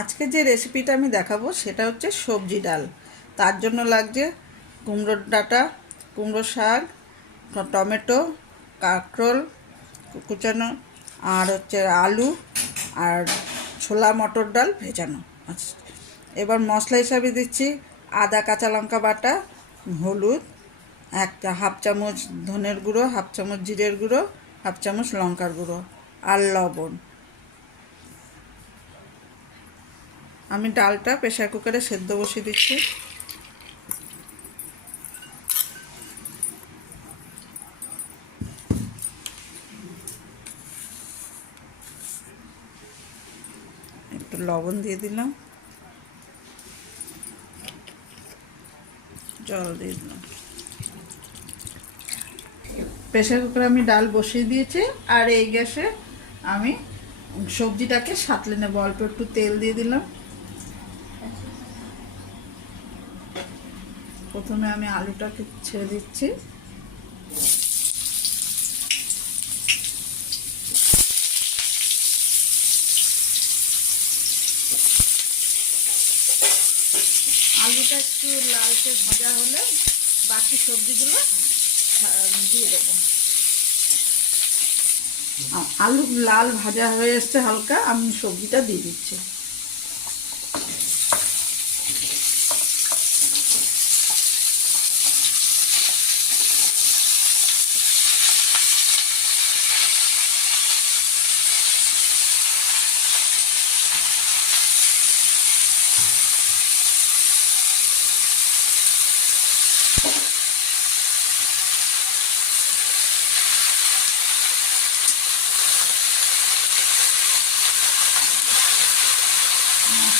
আজকে যে রেসিপিটা আমি দেখাবো সেটা হচ্ছে সবজি ডাল। তার জন্য লাগছে কুমড়োর ডাঁটা কুমড়ো শাক, টমেটো, কাঁকরোল কুচানো, আর হচ্ছে আলু, আর ছোলা মটর ডাল ভেজানো। এবার মশলা হিসাবে দিচ্ছি আদা, কাঁচা লঙ্কা বাটা, হলুদ একটা হাফ চামচ ধনের গুঁড়ো, হাফ চামচ জিরের গুঁড়ো, হাফ চামচ লঙ্কার গুঁড়ো, আর লবণ। আমি ডালটা প্রেশার কুকারে সেদ্ধ বসিয়ে দিচ্ছি। একটু লবণ দিয়ে দিলাম। জল দিয়ে দিলাম। প্রেশার কুকারে আমি ডাল বসিয়ে দিয়েছি আর এই গ্যাসে আমি সবজিটাকে সাঁতলে নেব। অল্প একটু তেল দিয়ে দিলাম। প্রথমে আমি আলুটাকে ছেড়ে দিচ্ছি। আলুটা একটু লালচে ভাজা হলে বাকি সবজিগুলো দিয়ে দেবো। আলু লাল ভাজা হয়ে এসছে হালকা, আমি সবজিটা দিয়ে দিচ্ছি।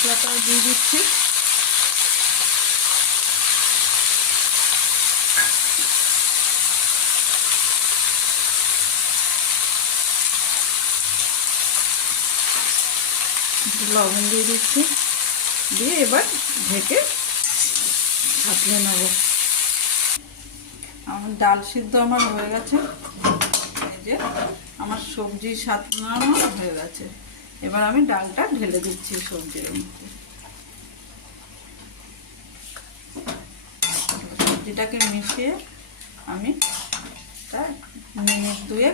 মশলাটাও দিয়ে দিচ্ছি। লবণ দিয়ে দিচ্ছি। দিয়ে এবার ঢেকে সাঁতলে নেব। আমার ডাল সিদ্ধ আমার হয়ে গেছে। এই যে আমার সবজি সাঁতলানো হয়ে গেছে। এবার আমি ডালটা ঢেলে দিচ্ছি সবজির মধ্যে। সবজিটাকে মিশিয়ে আমি তা মিনিট দুয়ে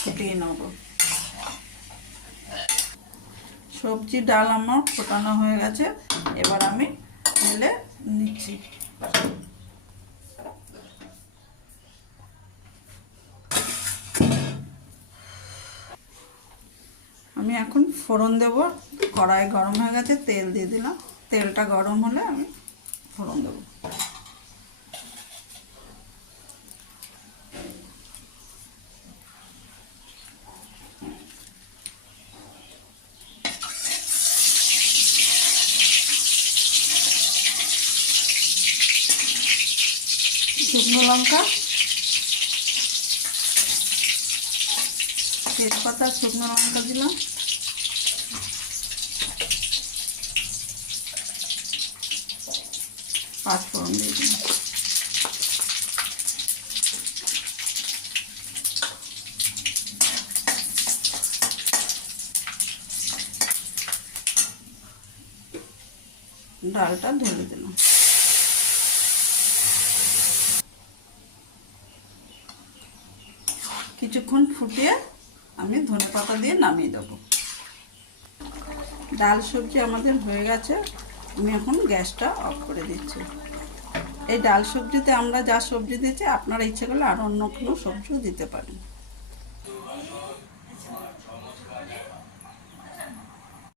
ফুটিয়ে নেব। সবজি ডাল আমার ফোটানো হয়ে গেছে, এবার আমি ঢেলে নিচ্ছি। আমি এখন ফোড়ন দেব। কড়াই গরম হয়ে গেছে, তেল দিয়ে দিলাম। তেলটা গরম হলে আমি ফোড়ন দেবো। শুকনো লঙ্কা, তেজপাতা, শুকনো লঙ্কা দিলাম। পাঁচ দিয়ে দিলাম ডালটা ঢেলে দিলাম। কিছুক্ষণ ফুটিয়ে আমি ধনে পাতা দিয়ে নামিয়ে দেবো। ডাল সবজি আমাদের হয়ে গেছে। আমি এখন গ্যাসটা অফ করে দিচ্ছি। এই ডাল সবজিতে আমরা যা সবজি দিয়েছি আপনারা ইচ্ছে করলে আর অন্য কোনো সবজিও দিতে পারেন।